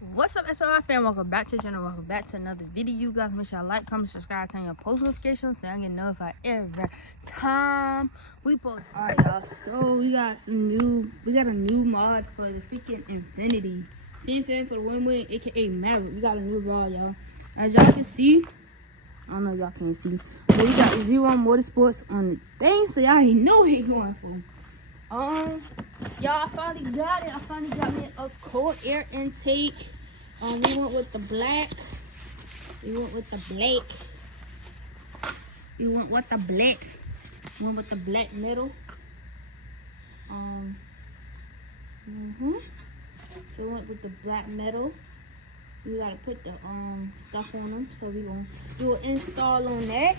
What's up, SOI fam? Welcome back to the channel. Welcome back to another video. You guys make sure y'all like, comment, subscribe, turn your post notifications so y'all get notified every time we post. Alright, y'all. So we got a new mod for the freaking Infinity. Infinity for the win-win, aka Maverick. We got a new rod, y'all. As y'all can see, I don't know if y'all can see, but we got Z1 Motorsports on the thing, so y'all already know what he going for. Y'all, I finally got it. I finally got me a cold air intake. We went with the black. We went with the black metal. So we went with the black metal. We gotta put the stuff on them, so we gonna do an install on that.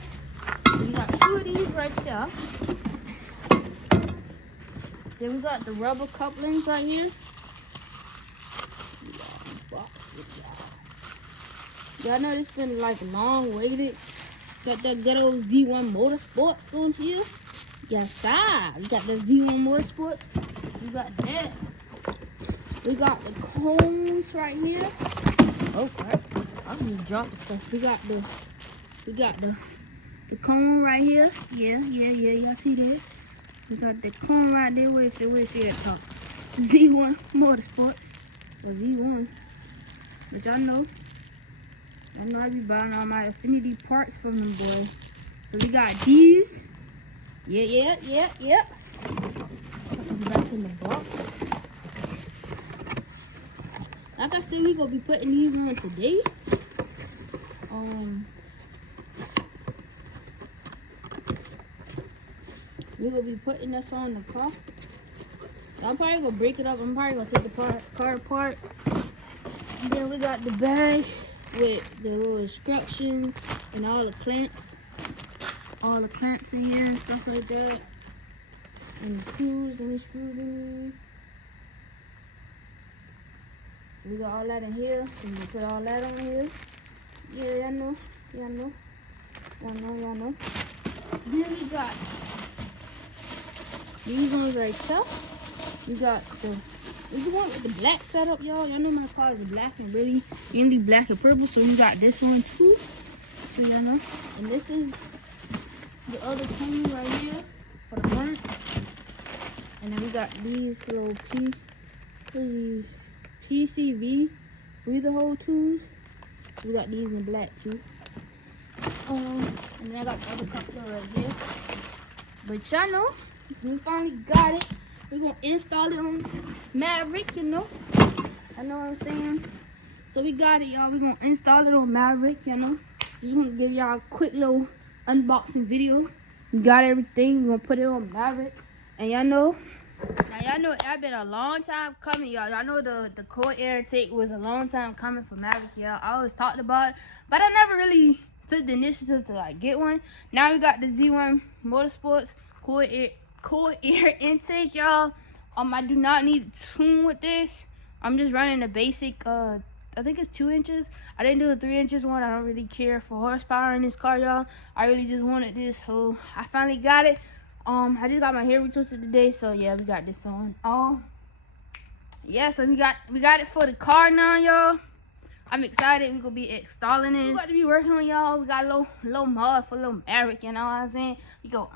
We got two of these right here. Then we got the rubber couplings right here. Y'all know this been like long waited. Got that good old Z1 Motorsports on here. Yes, sir. We got the Z1 Motorsports. We got that. We got the cones right here. Oh crap! I'm just dropping stuff. We got the cone right here. Yeah. Y'all see that? We got the cone right there. Where's it at top? Z1 Motorsports. Or Z1. But y'all know I be buying all my Infinity parts from them boys. So we got these. Yeah. Put them back in the box. Like I said, we gonna be putting these on today. We're gonna be putting this on the car. So I'm probably gonna break it up. I'm probably gonna take the car apart. And then we got the bag with the little instructions and all the clamps. All the clamps in here and stuff like that. And the screws, any screws in here. So we got all that in here. So we put all that on here. Yeah, y'all know. Then we got these ones right here. We got we went with the black setup, y'all. Y'all know my car is black and really mainly black and purple, so we got this one too. So y'all know. And this is the other cone right here for the front. And then we got these little PCV breather hole tools. We got these in black too. And then I got the other coupler right there. But y'all know, we finally got it. We're gonna install it on Maverick, you know. I know what I'm saying. So we got it, y'all. We're gonna install it on Maverick, you know. Just want to give y'all a quick little unboxing video. We got everything. We're gonna put it on Maverick. And y'all know, it's been a long time coming, y'all. Y'all know the cold air intake was a long time coming for Maverick, y'all. I always talked about it, but I never really took the initiative to like get one. Now we got the Z1 Motorsports cold air intake, y'all. I do not need to tune with this. I'm just running the basic I think it's 2 inches. I didn't do the 3 inches one. I don't really care for horsepower in this car, y'all. I really just wanted this, so I finally got it. I just got my hair retwisted today, so yeah, we got this on. Yeah, so we got it for the car now, y'all. I'm excited. We're gonna be installing this. We about to be working on, y'all. We got a little mod for little Maverick, you know what I'm saying? We go,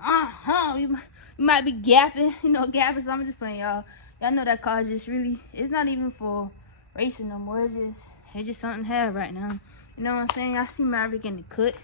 we might be gapping, so I'm just playing, y'all. Y'all know that car just really, it's not even for racing no more. It's just something to have right now. You know what I'm saying? I see Maverick in the cut.